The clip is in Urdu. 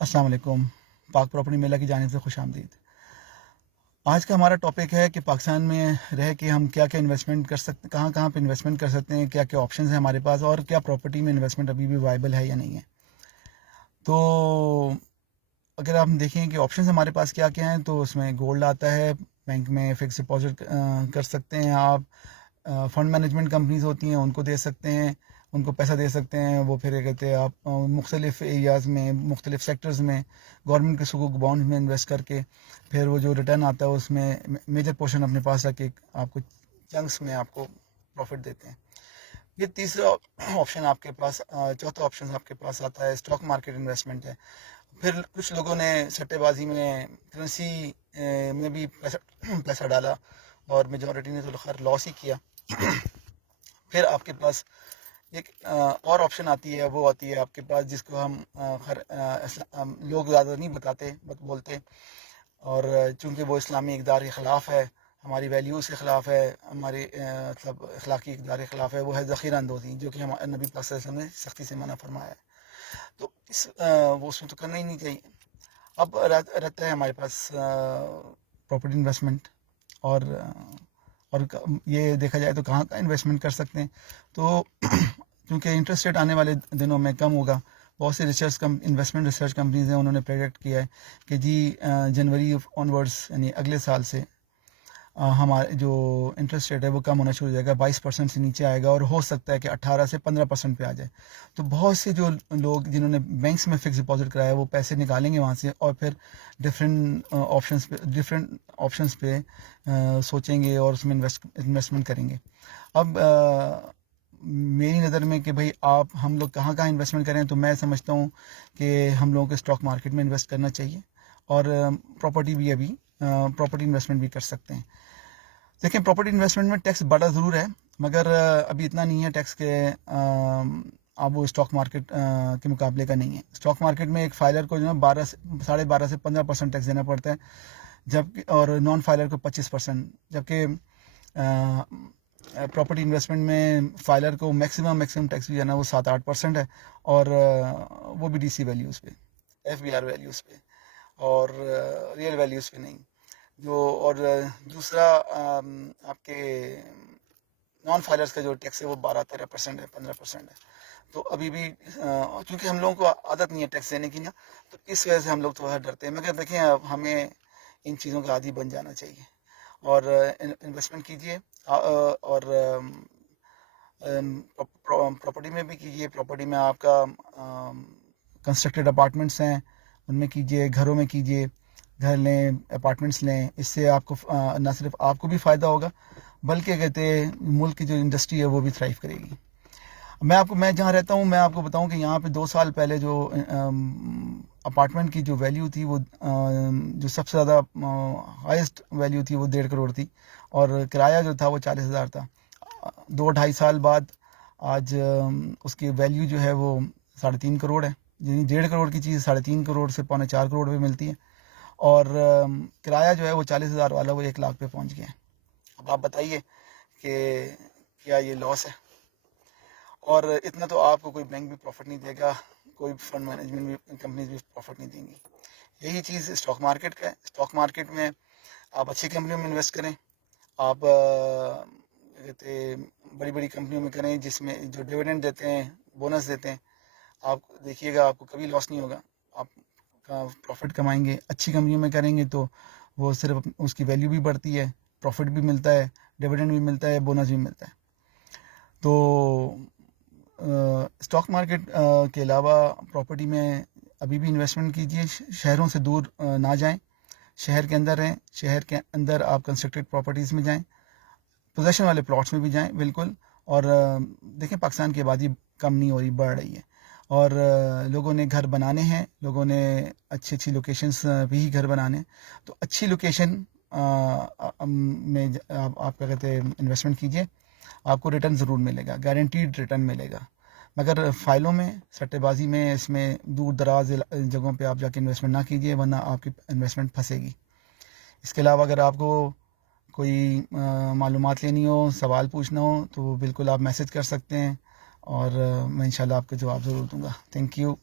السلام علیکم، پاک پراپرٹی میلہ کی جانب سے خوش آمدید۔ آج کا ہمارا ٹاپک ہے کہ پاکستان میں رہ کے ہم کیا کیا انویسٹمنٹ کر سکتے، کہاں کہاں پہ انویسٹمنٹ کر سکتے ہیں، کیا کیا آپشنز ہیں ہمارے پاس، اور کیا پراپرٹی میں انویسٹمنٹ ابھی بھی وائبل ہے یا نہیں ہے۔ تو اگر آپ دیکھیں کہ آپشنز ہمارے پاس کیا کیا ہیں، تو اس میں گولڈ آتا ہے، بینک میں فکس ڈپازٹ کر سکتے ہیں آپ، فنڈ مینجمنٹ کمپنیز ہوتی ہیں ان کو دے سکتے ہیں، ان کو پیسہ دے سکتے ہیں، وہ پھر کہتے ہیں آپ مختلف ایریاز میں، مختلف سیکٹرز میں گورنمنٹ کے سکوک بانڈ میں انویسٹ کر کے پھر وہ جو ریٹرن آتا ہے اس میں میجر پورشن اپنے پاس رکھ کے آپ کو چنکس میں آپ کو پروفٹ دیتے ہیں۔ یہ تیسرا آپشن آپ کے پاس، چوتھا آپشن آپ کے پاس آتا ہے اسٹاک مارکیٹ انویسٹمنٹ ہے۔ پھر کچھ لوگوں نے سٹے بازی میں کرنسی میں بھی پیسہ ڈالا اور میجورٹی نے تو خیر لاس ہی کیا۔ پھر آپ کے پاس ایک اور آپشن آتی ہے، وہ آتی ہے آپ کے پاس جس کو ہم لوگ زیادہ نہیں بولتے، اور چونکہ وہ اسلامی اقدار کے خلاف ہے، ہماری ویلیوز کے خلاف ہے، ہماری مطلب اخلاقی اقدار کے خلاف ہے، وہ ہے ذخیرہ اندوزی، جو کہ ہمارے نبی پاک صلی اللہ علیہ وسلم نے سختی سے منع فرمایا ہے۔ تو وہ اس میں تو کرنا ہی نہیں چاہیے۔ اب رہتا ہے ہمارے پاس پراپرٹی انویسٹمنٹ، اور یہ دیکھا جائے تو کہاں کا انویسٹمنٹ کر سکتے ہیں۔ تو کیونکہ انٹرسٹ ریٹ آنے والے دنوں میں کم ہوگا، بہت سے انویسٹمنٹ ریسرچ کمپنیز ہیں، انہوں نے پریڈکٹ کیا ہے کہ جی جنوری آنورڈس یعنی اگلے سال سے ہمارے جو انٹرسٹ ریٹ ہے وہ کم ہونا شروع ہو جائے گا، 22% سے نیچے آئے گا، اور ہو سکتا ہے کہ 18 سے 15% پہ آ جائے۔ تو بہت سے جو لوگ جنہوں نے بینکس میں فکس ڈپازٹ کرایا وہ پیسے نکالیں گے وہاں سے، اور پھر ڈفرینٹ آپشنس پہ سوچیں گے اور اس میں انویسٹمنٹ کریں گے۔ اب میری نظر میں کہ بھائی ہم لوگ کہاں کہاں انویسٹمنٹ کریں، تو میں سمجھتا ہوں کہ ہم لوگوں کو اسٹاک مارکیٹ میں انویسٹ کرنا چاہیے، اور پراپرٹی انویسٹمنٹ بھی کر سکتے ہیں۔ دیکھیں، پراپرٹی انویسٹمنٹ میں ٹیکس بڑا ضرور ہے، مگر ابھی اتنا نہیں ہے ٹیکس کے اب وہ اسٹاک مارکیٹ کے مقابلے کا نہیں ہے۔ اسٹاک مارکیٹ میں ایک فائلر کو جو ہے 12.5 سے 15% ٹیکس دینا پڑتا ہے، اور نان فائلر کو 25%، جبکہ پراپرٹی انویسٹمنٹ میں فائلر کو میکسیمم ٹیکس بھی ہے نا وہ 7-8% ہے، اور وہ بھی ڈی سی ویلیوز پہ، ایف بی آر ویلیوز پہ، اور ریئل ویلیوز پہ نہیں۔ اور دوسرا آپ کے نان فائلرز کا جو ٹیکس ہے وہ 12-13% ہے، 15% ہے۔ تو ابھی بھی چونکہ ہم لوگوں کو عادت نہیں ہے ٹیکس دینے کی نا، تو اس وجہ سے ہم لوگ تھوڑا ڈرتے ہیں، مگر دیکھیں ہمیں ان چیزوں کا عادی بن جانا چاہیے، اور انویسٹمنٹ کیجیے، اور پراپرٹی میں بھی کیجیے۔ پراپرٹی میں آپ کا کنسٹرکٹیڈ اپارٹمنٹس ہیں ان میں کیجیے، گھروں میں کیجیے، گھر لیں، اپارٹمنٹس لیں، اس سے آپ کو نہ صرف آپ کو بھی فائدہ ہوگا بلکہ کہتے ہیں ملک کی جو انڈسٹری ہے وہ بھی تھرائیو کرے گی۔ میں جہاں رہتا ہوں، میں آپ کو بتاؤں کہ یہاں پہ 2 سال پہلے جو اپارٹمنٹ کی جو ویلیو تھی، وہ جو سب سے زیادہ ہائیسٹ ویلیو تھی وہ 1.5 کروڑ تھی، اور کرایہ جو تھا وہ 40,000 تھا۔ 2-2.5 سال بعد آج اس کی ویلیو جو ہے وہ 3.5 کروڑ ہے، یعنی 1.5 کروڑ کی چیز 3.5 کروڑ سے 3.25 کروڑ پہ ملتی ہے، اور کرایہ جو ہے وہ 40,000 والا وہ 1 لاکھ پہ پہنچ گیا ہے۔ اب آپ بتائیے کہ کیا یہ لاس ہے؟ اور اتنا تو آپ کو کوئی بینک بھی پروفٹ نہیں دے گا، کوئی فنڈ مینجمنٹ بھی کمپنیز بھی پروفٹ نہیں دیں گی۔ یہی چیز اسٹاک مارکیٹ کا ہے۔ اسٹاک مارکیٹ میں آپ اچھی کمپنیوں میں انویسٹ کریں، آپ بڑی بڑی کمپنیوں میں کریں جس میں جو ڈیویڈنڈ دیتے ہیں، بونس دیتے ہیں، آپ دیکھیے گا آپ کو کبھی لاس نہیں ہوگا، آپ کا پروفٹ کمائیں گے۔ اچھی کمپنیوں میں کریں گے تو وہ صرف اس کی ویلیو بھی بڑھتی ہے، پروفٹ بھی ملتا ہے، ڈیویڈنڈ بھی ملتا ہے، بونس بھی ملتا ہے۔ تو اسٹاک مارکیٹ کے علاوہ پراپرٹی میں ابھی بھی انویسٹمنٹ کیجیے، شہروں سے دور نہ جائیں، شہر کے اندر رہیں، شہر کے اندر آپ کنسٹرکٹیڈ پراپرٹیز میں جائیں، پوزیشن والے پلاٹس میں بھی جائیں بالکل۔ اور دیکھیں پاکستان کی آبادی کم نہیں ہو رہی، بڑھ رہی ہے، اور لوگوں نے گھر بنانے ہیں، لوگوں نے اچھی لوکیشنس بھی گھر بنانے ہیں، تو اچھی لوکیشن میں آپ کیا کہتے ہیں انویسٹمنٹ کیجیے، آپ کو ریٹرن ضرور ملے گا، گارنٹیڈ ریٹرن ملے گا۔ مگر فائلوں میں، سٹے بازی میں، اس میں دور دراز جگہوں پہ آپ جا کے انویسٹمنٹ نہ کیجیے، ورنہ آپ کی انویسٹمنٹ پھنسے گی۔ اس کے علاوہ اگر آپ کو کوئی معلومات لینی ہو، سوال پوچھنا ہو، تو بالکل آپ میسج کر سکتے ہیں، اور میں انشاءاللہ آپ کا جواب ضرور دوں گا۔ Thank you.